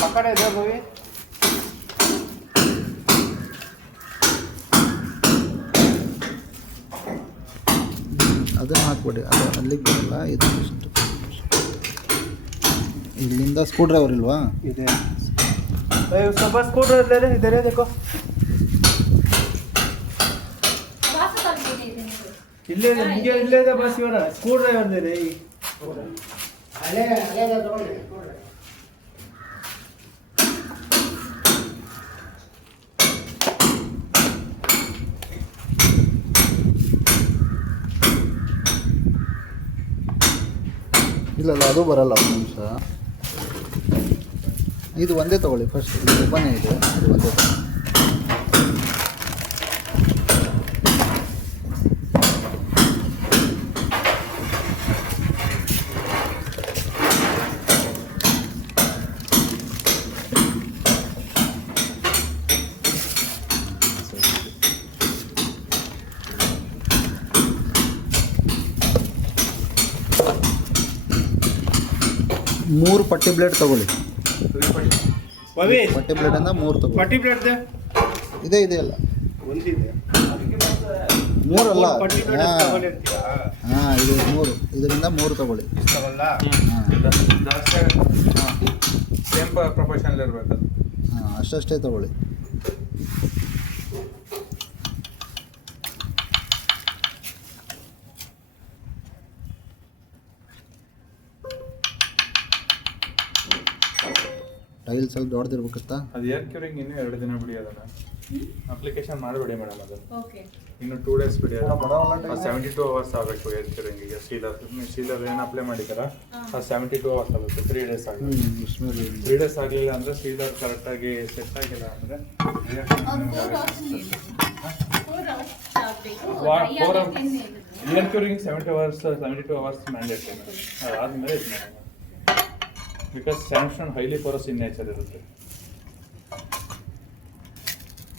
ಪಕಡೆ ಇದೆ ಭವಿ. ಅದನ್ನು ಹಾಕ್ಬಿಡಿ, ಅದು ಅಲ್ಲಿಗೆ ಬರಲ್ಲ. ಇದು ಇಷ್ಟು ಇಲ್ಲಿಂದ ಸ್ಕ್ರೂ ಡ್ರೈವರ್ ಇಲ್ವಾ? ಇದೆ. ಸ್ವಲ್ಪ ಸ್ಕ್ರೂ ಡ್ರೈವರ್ ಇದೆ देखो. ಇಲ್ಲೇ ನಿಮಗೆ ಇಲ್ಲೇ ಇದೆ ಬಸ್. ಇವರ ಸ್ಕ್ರೂ ಡ್ರೈವರ್ ಇದೆ. ಅಲ್ಲೇ ತಗೊಳ್ಳಿ. ಇಲ್ಲ ಅದು ಬರಲ್ಲ. ಒಂದು ನಿಮಿಷ, ಇದು ಒಂದೇ ತೊಗೊಳ್ಳಿ ಫಸ್ಟ್. ಇದು ಓಪನೇ ಇದೆ, ಅದು ಒಂದೇ ತೊಗೊಳ್ಳಿ. ಮೂರು ಪಟ್ಟಿ ಬ್ಲೇಡ್ ತಗೊಳ್ಳಿ. ಪಟ್ಟಿ ಬ್ಲೇಡನ್ನು 3 ತಗೊಳ್ಳಿ. ಪಟ್ಟಿ ಬ್ಲೇಡ್ ಇದೆ ಅಲ್ಲ, ಒಂದಿದೆ. 3 ಅಲ್ಲ. ಹಾಂ, ಇದು 3. ಇದರಿಂದ 3 ತಗೊಳ್ಳಿ. ಸೇಮ್ ಪ್ರೊಫೆಷನಲ್ ಇರಬೇಕು. ಅಷ್ಟೇ ತಗೊಳ್ಳಿ. ಟೈಲ್ ಸ್ವಲ್ಪ ದೊಡ್ಡದಿರ್ಬೇಕಂತ. ಅದು ಏರ್ ಕ್ಯೂರಿಂಗ್ ಇನ್ನೂ 2 ದಿನ ಬಿಡಿ. ಅದನ್ನು ಅಪ್ಲಿಕೇಶನ್ ಮಾಡಬೇಡಿ ಮೇಡಮ್. ಅದು ಇನ್ನು 2 ಡೇಸ್ ಬಿಡಿ. 72 ಅವರ್ಸ್ ಆಗಬೇಕು ಏರ್ ಕ್ಯೂರಿಂಗಿಗೆ. ಸೀಲರ್ ಏನು ಅಪ್ಲೈ ಮಾಡಿದಾರ ಅದು 72 ಅವರ್ಸ್ ಆಗಬೇಕು. 3 ಡೇಸ್ ಆಗಬೇಕು. 3 ಡೇಸ್ ಆಗಲಿಲ್ಲ ಅಂದರೆ ಸೀಲರ್ ಕರೆಕ್ಟಾಗಿ ಸೆಟ್ ಆಗಿಲ್ಲ ಅಂದರೆ air curing 72 hours mandatory madam. ಅದಾದಮೇಲೆ ಇದು ಮಾಡೋಣ. Because Samsung highly Porus in nature ಇರುತ್ತೆ.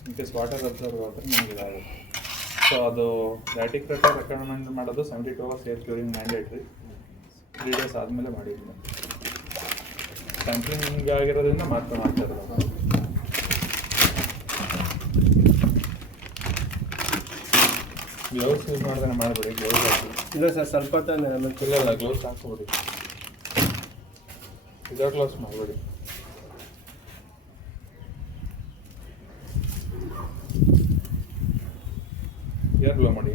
ಬಿಕಾಸ್ ವಾಟರ್ ಅಬ್ಸರ್ವ್ ಆದರೆ ನಮಗೆ ಇದಾಗುತ್ತೆ. ಸೊ ಅದು ಲ್ಯಾಟಿಕ್ ರೆಕಮೆಂಡ್ ಮಾಡೋದು 72 hours air curing mandatory. 3 days ಆದಮೇಲೆ ಮಾಡಿದ್ವಿ. ಸ್ಯಾಂಪ್ಲಿಂಗ್ ಆಗಿರೋದ್ರಿಂದ ಮಾತ್ರ ಮಾಡ್ತಾ ಇರೋದು. ಗ್ಲೌಸ್ ಯೂಸ್ ಮಾಡಿದ್ರೆ ಮಾಡಬೇಡಿ. ಗ್ಲೌಸ್ ಹಾಕಿ. ಇಲ್ಲ ಸರ್, ಸ್ವಲ್ಪ ಇಲ್ಲ ಗ್ಲೌಸ್ ಹಾಕ್ಕೊಬಿಡಿ. ವಿದೌಟ್ ಗ್ಲೌಸ್ ಮಾಡಬೇಡಿ. ಏರ್ ಗ್ಲೋ ಮಾಡಿ.